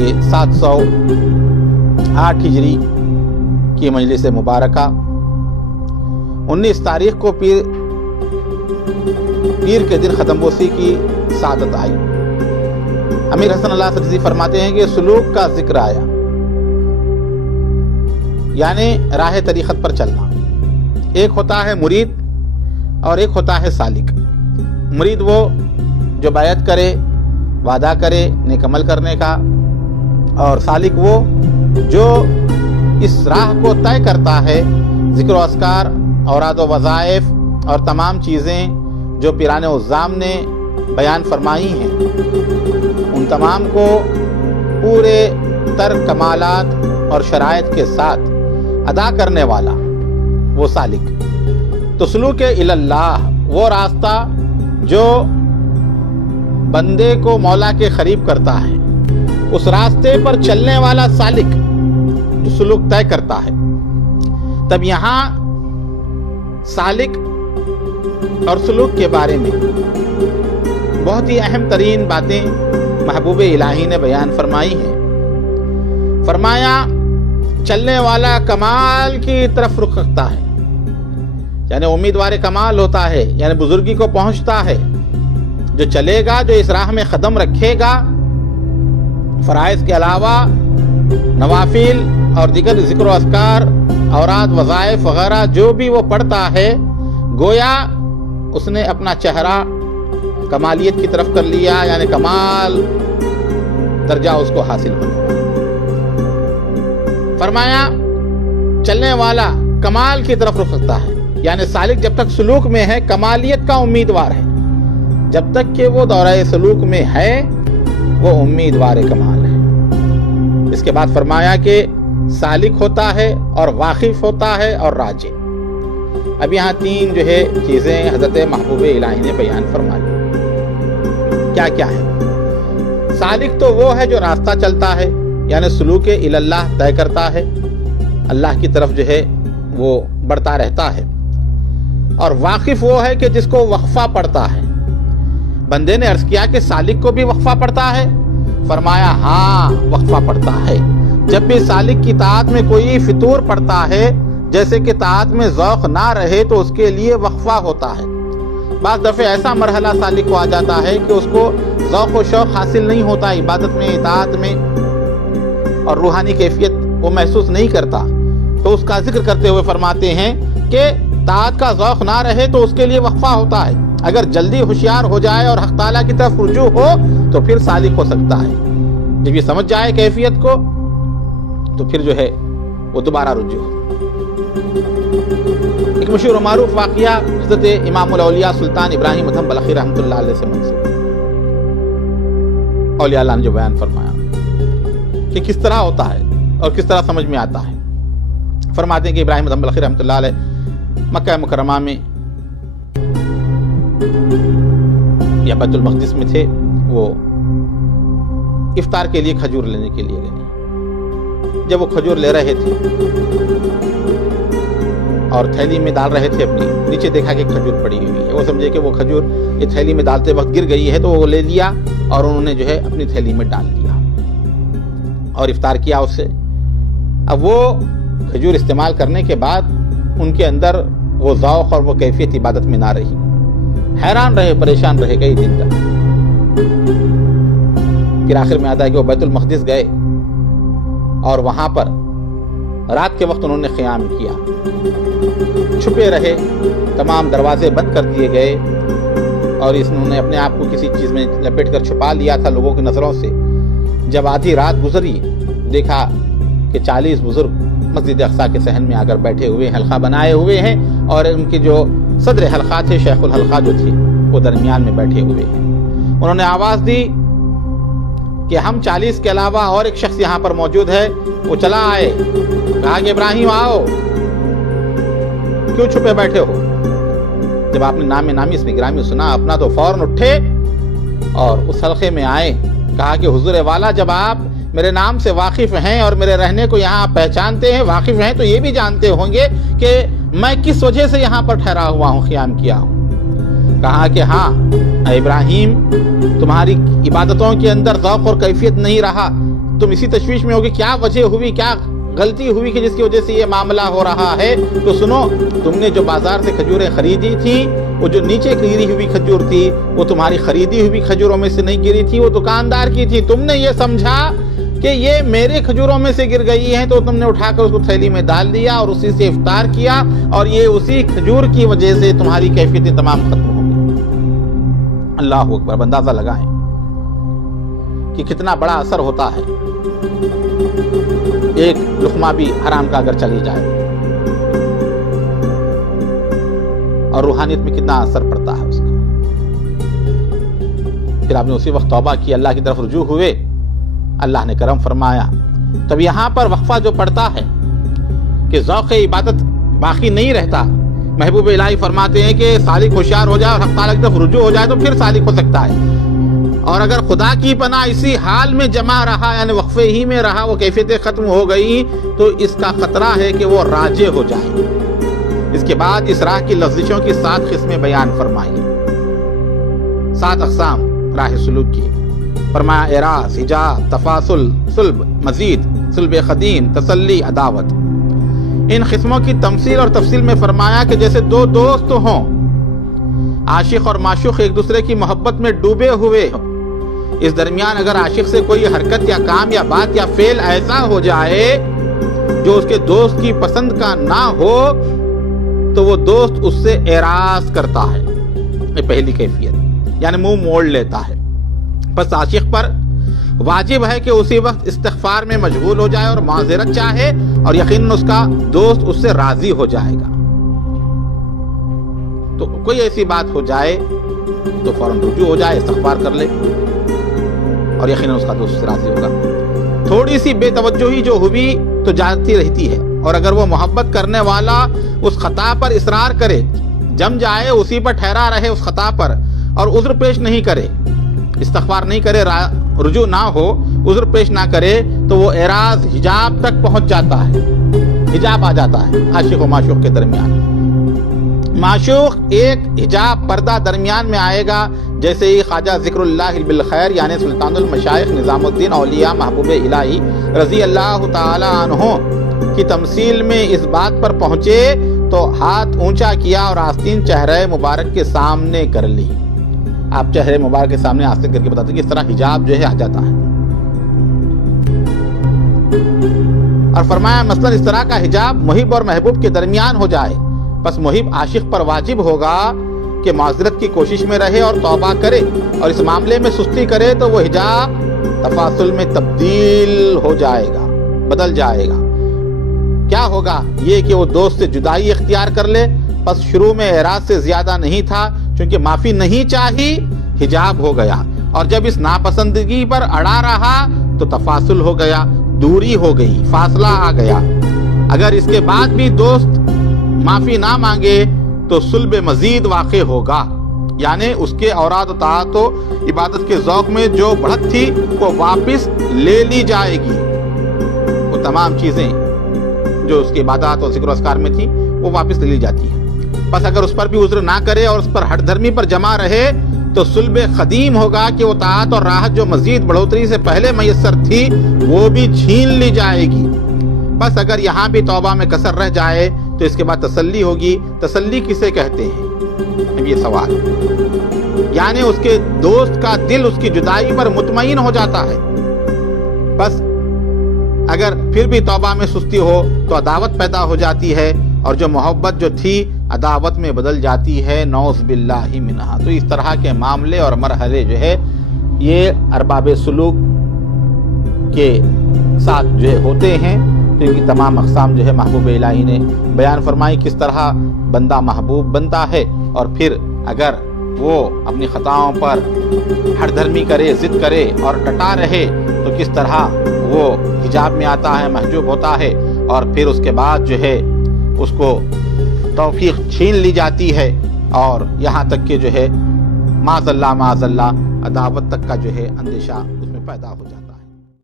یہ 708 ہجری کی مجلس مبارکہ 19 تاریخ کو پیر کے دن ختم بوسی کی سعادت آئی۔ امیر حسن اللہ سرجزی فرماتے ہیں کہ سلوک کا ذکر آیا، یعنی راہ طریقت پر چلنا۔ ایک ہوتا ہے مرید اور ایک ہوتا ہے سالک۔ مرید وہ جو بیعت کرے، وعدہ کرے نیک عمل کرنے کا، اور سالک وہ جو اس راہ کو طے کرتا ہے، ذکر و اذکار، اوراد و وظائف اور تمام چیزیں جو پیران عظام نے بیان فرمائی ہیں، ان تمام کو پورے تر کمالات اور شرائط کے ساتھ ادا کرنے والا وہ سالک۔ تو سلوک اللہ وہ راستہ جو بندے کو مولا کے قریب کرتا ہے، اس راستے پر چلنے والا سالک جو سلوک طے کرتا ہے۔ تب یہاں سالک اور سلوک کے بارے میں بہت ہی اہم ترین باتیں محبوب الہی نے بیان فرمائی ہیں۔ فرمایا چلنے والا کمال کی طرف رخ رکھتا ہے، یعنی امیدوار کمال ہوتا ہے، یعنی بزرگی کو پہنچتا ہے۔ جو چلے گا، جو اس راہ میں قدم رکھے گا، فرائض کے علاوہ نوافل اور دیگر ذکر و اذکار، اوراد، وظائف وغیرہ جو بھی وہ پڑھتا ہے، گویا اس نے اپنا چہرہ کمالیت کی طرف کر لیا، یعنی کمال درجہ اس کو حاصل ہونے والا۔ فرمایا چلنے والا کمال کی طرف رخ رکھتا ہے، یعنی سالک جب تک سلوک میں ہے کمالیت کا امیدوار ہے، جب تک کہ وہ دورہ سلوک میں ہے وہ امیدوار کمال ہے۔ اس کے بعد فرمایا کہ سالک ہوتا ہے اور واقف ہوتا ہے اور راجع۔ اب یہاں تین جو ہے چیزیں حضرت محبوب الہی نے بیان فرمائی۔ کیا کیا ہے؟ سالک تو وہ ہے جو راستہ چلتا ہے، یعنی سلوک اللہ طے کرتا ہے، اللہ کی طرف جو ہے وہ بڑھتا رہتا ہے۔ اور واقف وہ ہے کہ جس کو وقفہ پڑتا ہے۔ بندے نے عرض کیا کہ سالک کو بھی وقفہ پڑتا ہے؟ فرمایا ہاں وقفہ پڑتا ہے۔ جب بھی سالک کی طاعت میں کوئی فطور پڑتا ہے، جیسے کہ طاعت میں ذوق نہ رہے، تو اس کے لیے وقفہ ہوتا ہے۔ بعض دفعہ ایسا مرحلہ سالک کو آ جاتا ہے کہ اس کو ذوق و شوق حاصل نہیں ہوتا عبادت میں، اطاعت میں، اور روحانی کیفیت وہ محسوس نہیں کرتا، تو اس کا ذکر کرتے ہوئے فرماتے ہیں کہ طاعت کا ذوق نہ رہے تو اس کے لیے وقفہ ہوتا ہے۔ اگر جلدی ہوشیار ہو جائے اور حق تعالیٰ کی طرف رجوع ہو تو پھر سالک ہو سکتا ہے۔ جب یہ سمجھ جائے کیفیت کو تو پھر جو ہے وہ دوبارہ رجوع ہو۔ ایک مشہور و معروف واقعہ حضرت امام الاولیاء سلطان ابراہیم ادھم بلخی رحمۃ اللہ علیہ سے منسوب، اولیاء اللہ نے جو بیان فرمایا کہ کس طرح ہوتا ہے اور کس طرح سمجھ میں آتا ہے۔ فرماتے ہیں کہ ابراہیم ادھم بلخی رحمۃ اللہ علیہ مکہ مکرمہ میں یا بیت المقدس میں تھے، وہ افطار کے لیے کھجور لینے کے لیے گئے۔ جب وہ کھجور لے رہے تھے اور تھیلی میں ڈال رہے تھے اپنی، نیچے دیکھا کہ کھجور پڑی ہوئی ہے۔ وہ سمجھے کہ وہ کھجور یہ تھیلی میں ڈالتے وقت گر گئی ہے، تو وہ لے لیا اور انہوں نے جو ہے اپنی تھیلی میں ڈال دیا اور افطار کیا اس سے۔ اب وہ کھجور استعمال کرنے کے بعد ان کے اندر وہ ذوق اور وہ کیفیت عبادت میں نہ رہی، حیران رہے، پریشان رہے کئی دن تک۔ پھر آخر میں آتا ہے کہ وہ بیت المقدس گئے اور وہاں پر رات کے وقت انہوں نے قیام کیا، چھپے رہے، تمام دروازے بند کر دیے گئے، اور انہوں نے اپنے آپ کو کسی چیز میں لپیٹ کر چھپا لیا تھا لوگوں کی نظروں سے۔ جب آدھی رات گزری، دیکھا کہ 40 بزرگ مسجد اقصیٰ کے صحن میں آ کر بیٹھے ہوئے، حلقہ بنائے ہوئے ہیں، اور ان کے جو صدر حلقہ تھے، شیخ الحلقہ جو تھے، وہ درمیان میں بیٹھے ہوئے ہیں۔ انہوں نے آواز دی کہ ہم 40 کے علاوہ اور ایک شخص یہاں پر موجود ہے۔ وہ چلا آئے، کہا کہ ابراہیم آؤ، کیوں چھپے بیٹھے ہو؟ جب آپ نے نام نامی اسم گرامی سنا اپنا، تو فوراً اٹھے اور اس حلقے میں آئے۔ کہا کہ حضور والا، جب آپ میرے نام سے واقف ہیں اور میرے رہنے کو یہاں آپ پہچانتے ہیں، واقف ہیں، تو یہ بھی جانتے ہوں گے کہ میں کس وجہ سے یہاں پر ٹھہرا ہوا ہوں، قیام کیا ہوں۔ کہا کہ ہاں اے ابراہیم، تمہاری عبادتوں کے اندر ذوق اور کیفیت نہیں رہا، تم اسی تشویش میں ہوگی کیا وجہ ہوئی، کیا غلطی ہوئی کہ جس کی وجہ سے یہ معاملہ ہو رہا ہے۔ تو سنو، تم نے جو بازار سے کھجوریں خریدی تھیں، وہ جو نیچے گری ہوئی کھجور تھی، وہ تمہاری خریدی ہوئی کھجوروں میں سے نہیں گری تھی، وہ دکاندار کی تھی۔ تم نے یہ سمجھا کہ یہ میرے کھجوروں میں سے گر گئی ہیں، تو تم نے اٹھا کر اس کو تھیلی میں ڈال دیا اور اسی سے افطار کیا، اور یہ اسی کھجور کی وجہ سے تمہاری کیفیتیں تمام ختم ہو گئی۔ اللہ اکبر! اب اندازہ لگائیں کہ کتنا بڑا اثر ہوتا ہے ایک لقمہ بھی حرام کا اگر چلی جائے، اور روحانیت میں کتنا اثر پڑتا ہے اس کا۔ پھر آپ نے اسی وقت توبہ کی، اللہ کی طرف رجوع ہوئے، اللہ نے کرم فرمایا۔ تب یہاں پر وقفہ جو پڑتا ہے کہ ذوق عبادت باقی نہیں رہتا، محبوب الہی فرماتے ہیں کہ سالک ہوشیار ہو جائے اور حق تعالیٰ کی طرف رجوع ہو جائے تو پھر سالک ہو سکتا ہے، اور اگر خدا کی پناہ اسی حال میں جمع رہا، یعنی وقفے ہی میں رہا، وہ کیفیتیں ختم ہو گئی، تو اس کا خطرہ ہے کہ وہ راجع ہو جائے۔ اس کے بعد اس راہ کی لغزشوں کی 7 قسمیں بیان فرمائی، 7 اقسام راہ سلوک کی۔ فرمایا اعراض، حجاب، تفاصل، صلب، مزید، صلب قدیم، تسلی، عداوت۔ ان قسموں کی تمثیل اور تفصیل میں فرمایا کہ جیسے 2 دوست ہوں، عاشق اور معشوق ایک دوسرے کی محبت میں ڈوبے ہوئے ہوں، اس درمیان اگر عاشق سے کوئی حرکت یا کام یا بات یا فعل ایسا ہو جائے جو اس کے دوست کی پسند کا نہ ہو، تو وہ دوست اس سے اعراض کرتا ہے، یہ پہلی کیفیت، یعنی منہ موڑ لیتا ہے۔ بس عاشق پر واجب ہے کہ اسی وقت استغفار میں مشغول ہو جائے اور معذرت چاہے، اور یقیناً اس کا دوست اس سے راضی ہو جائے گا۔ تو کوئی ایسی بات ہو جائے تو فوراً رجوع ہو جائے، استغفار کر لے، اور یقیناً اس کا دوست اس سے راضی ہوگا۔ تھوڑی سی بے توجہی جو ہوئی تو جاتی رہتی ہے، اور اگر وہ محبت کرنے والا اس خطا پر اصرار کرے، جم جائے، اسی پر ٹھہرا رہے اس خطا پر، اور عذر پیش نہیں کرے، استغفار نہیں کرے، رجوع نہ ہو، عذر پیش نہ کرے، تو وہ اعراض حجاب تک پہنچ جاتا ہے، حجاب آ جاتا ہے عاشق و معشوق کے درمیان۔ معشوق ایک حجاب پردہ درمیان میں آئے گا، جیسے ہی خواجہ ذکر اللہ بالخیر یعنی سلطان المشائخ نظام الدین اولیاء محبوب الہی رضی اللہ تعالی عنہ کی تمثیل میں اس بات پر پہنچے تو ہاتھ اونچا کیا اور آستین چہرے مبارک کے سامنے کر لی۔ آپ چہرے مبارک کے سامنے آستین کر کے بتاتے ہیں کہ اس طرح حجاب جو ہے آ جاتا ہے، اور فرمایا مثلا اس طرح کا حجاب محب اور محبوب کے درمیان ہو جائے، پس محب عاشق پر واجب ہوگا کہ معذرت کی کوشش میں رہے اور توبہ کرے، اور اس معاملے میں سستی کرے تو وہ حجاب تفاصل میں تبدیل ہو جائے گا، بدل جائے گا۔ کیا ہوگا؟ یہ کہ وہ دوست سے جدائی اختیار کر لے۔ پس شروع میں اعراض سے زیادہ نہیں تھا، چونکہ معافی نہیں چاہی، حجاب ہو گیا، اور جب اس ناپسندگی پر اڑا رہا تو تفاصل ہو گیا، دوری ہو گئی، فاصلہ آ گیا۔ اگر اس کے بعد بھی دوست معافی نہ مانگے تو صلب مزید واقع ہوگا، یعنی اس کے اوراد و طاعت و عبادت کے ذوق میں جو بڑھت تھی وہ واپس لے لی جائے گی، وہ تمام چیزیں جو اس کی عبادات اور ذکر و اذکار میں تھی وہ واپس لے لی جاتی ہیں۔ بس اگر اس پر بھی عذر نہ کرے اور اس پر ہٹ دھرمی پر جمع رہے تو صلب قدیم ہوگا کہ وہ طاعت اور راحت جو مزید بڑھوتری سے پہلے میسر تھی وہ بھی چھین لی جائے گی۔ بس اگر یہاں بھی توبہ میں کسر رہ جائے تو اس کے بعد تسلی ہوگی۔ تسلی کسے کہتے ہیں؟ یہ سوال، یعنی اس کے دوست کا دل اس کی جدائی پر مطمئن ہو جاتا ہے۔ بس اگر پھر بھی توبہ میں سستی ہو تو عداوت پیدا ہو جاتی ہے، اور جو محبت جو تھی عداوت میں بدل جاتی ہے، نعوذ باللہ منہا۔ تو اس طرح کے معاملے اور مرحلے جو ہے یہ ارباب سلوک کے ساتھ جو ہے ہوتے ہیں۔ تو ان کی تمام اقسام جو ہے محبوب الہی نے بیان فرمائی، کس طرح بندہ محبوب بنتا ہے، اور پھر اگر وہ اپنی خطاؤں پر ہٹ دھرمی کرے، ضد کرے اور ڈٹا رہے تو کس طرح وہ حجاب میں آتا ہے، محجوب ہوتا ہے، اور پھر اس کے بعد جو ہے اس کو توفیق چھین لی جاتی ہے، اور یہاں تک کہ جو ہے معاذ اللہ عداوت تک کا جو ہے اندیشہ اس میں پیدا ہو جاتا ہے۔